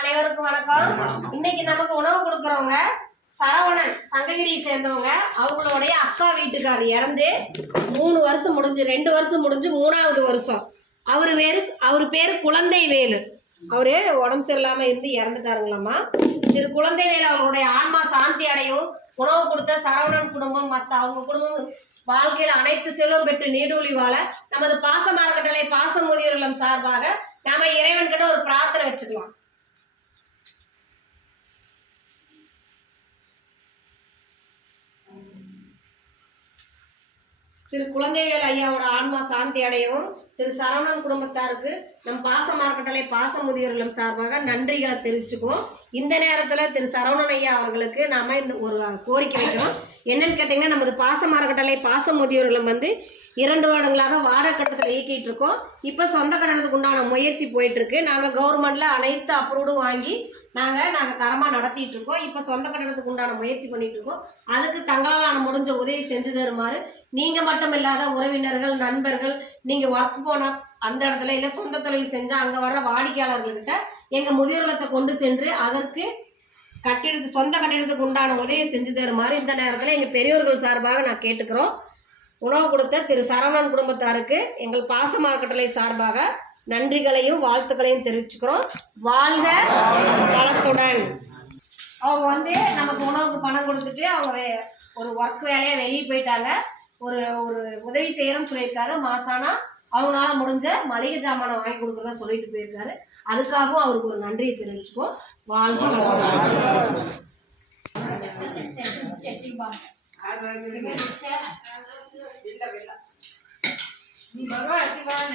அனைவருக்கும் வணக்கம். இன்னைக்கு நமக்கு உணவு கொடுக்குறவங்க சரவணன், சங்ககிரியை சேர்ந்தவங்க. அவங்களுடைய அக்கா வீட்டுக்கார் இறந்து 3 வருஷம் முடிஞ்சு, 2 வருஷம் முடிஞ்சு 3வது வருஷம். அவர் பேரு குழந்தை வேலு. அவரு உடம்பு சரியில்லாம இருந்து இறந்துட்டாருங்களாமா. திரு குழந்தை வேலு அவர்களுடைய ஆன்மா சாந்தி அடையும். உணவு கொடுத்த சரவணன் குடும்பம், மற்ற அவங்க குடும்பம் வாழ்க்கையில் அனைத்து செல்வம் பெற்று நீடூழி வாழ நமது பாச அறக்கட்டளை பாச முதியோர் சார்பாக நாம இறைவன் கிட்ட ஒரு பிரார்த்தனை வச்சுக்கலாம். திரு குழந்தைவேல் ஐயாவோட ஆன்மா சாந்தி அடையவும், திரு சரவணன் குடும்பத்தாருக்கு நம் பாச அறக்கட்டளை பாச முதியோர்களும் சார்பாக நன்றிகளை தெரிவிச்சுக்குவோம். இந்த நேரத்தில் திரு சரவணன் ஐயா அவர்களுக்கு நாம இந்த ஒரு கோரிக்கை வைக்கிறோம். என்னன்னு கேட்டிங்கன்னா, நமது பாச அறக்கட்டளை பாச முதியோர்களும் 2 வருடங்களாக வாடகை கட்டணத்தில் இயக்கிட்டு இருக்கோம். இப்போ சொந்த கட்டணத்துக்கு உண்டான முயற்சி போயிட்டுருக்கு. நாங்கள் கவர்மெண்ட்டில் அனைத்து அப்ரூவ்டும் வாங்கி நாங்கள் தரமாக நடத்திட்டு இருக்கோம். இப்போ சொந்த கட்டணத்துக்கு உண்டான முயற்சி பண்ணிட்டு இருக்கோம். அதுக்கு தங்களால் முடிஞ்ச உதவி செஞ்சு தருமாறு நீங்கள் மட்டும் இல்லாத உறவினர்கள், நண்பர்கள், நீங்கள் ஒர்க் போனால் அந்த இடத்துல இல்லை சொந்த தொழில் செஞ்சால் அங்கே வர்ற வாடிக்கையாளர்கள்கிட்ட எங்கள் முதியோர்லத்தை கொண்டு சென்று அதற்கு சொந்த கட்டிடத்துக்கு உண்டான உதவி செஞ்சு தருமாறு இந்த நேரத்தில் எங்கள் பெரியோர்கள் சார்பாக நான் கேட்டுக்கிறோம். உணவு கொடுத்த திரு சரவணன் குடும்பத்தாருக்கு எங்கள் பாச அறக்கட்டளை சார்பாக நன்றிகளையும் வாழ்த்துக்களையும் தெரிவிச்சுக்கிறோம். வாழ்க வளத்துடன். அவங்க நமக்கு உணவுக்கு பணம் கொடுத்துட்டு அவங்க ஒரு ஒர்க் வேலையை வெளியே போயிட்டாங்க. ஒரு உதவி செய்யறோம்னு சொல்லியிருக்காரு. மாசானா அவங்களால முடிஞ்ச மளிகை ஜாமானை வாங்கி கொடுக்குறதா சொல்லிட்டு போயிருக்காரு. அதுக்காகவும் அவருக்கு ஒரு நன்றியை தெரிவிச்சுக்குவோம். வாழ்க வளத்துடன். நீ பரவா நினைக்கிறேன்.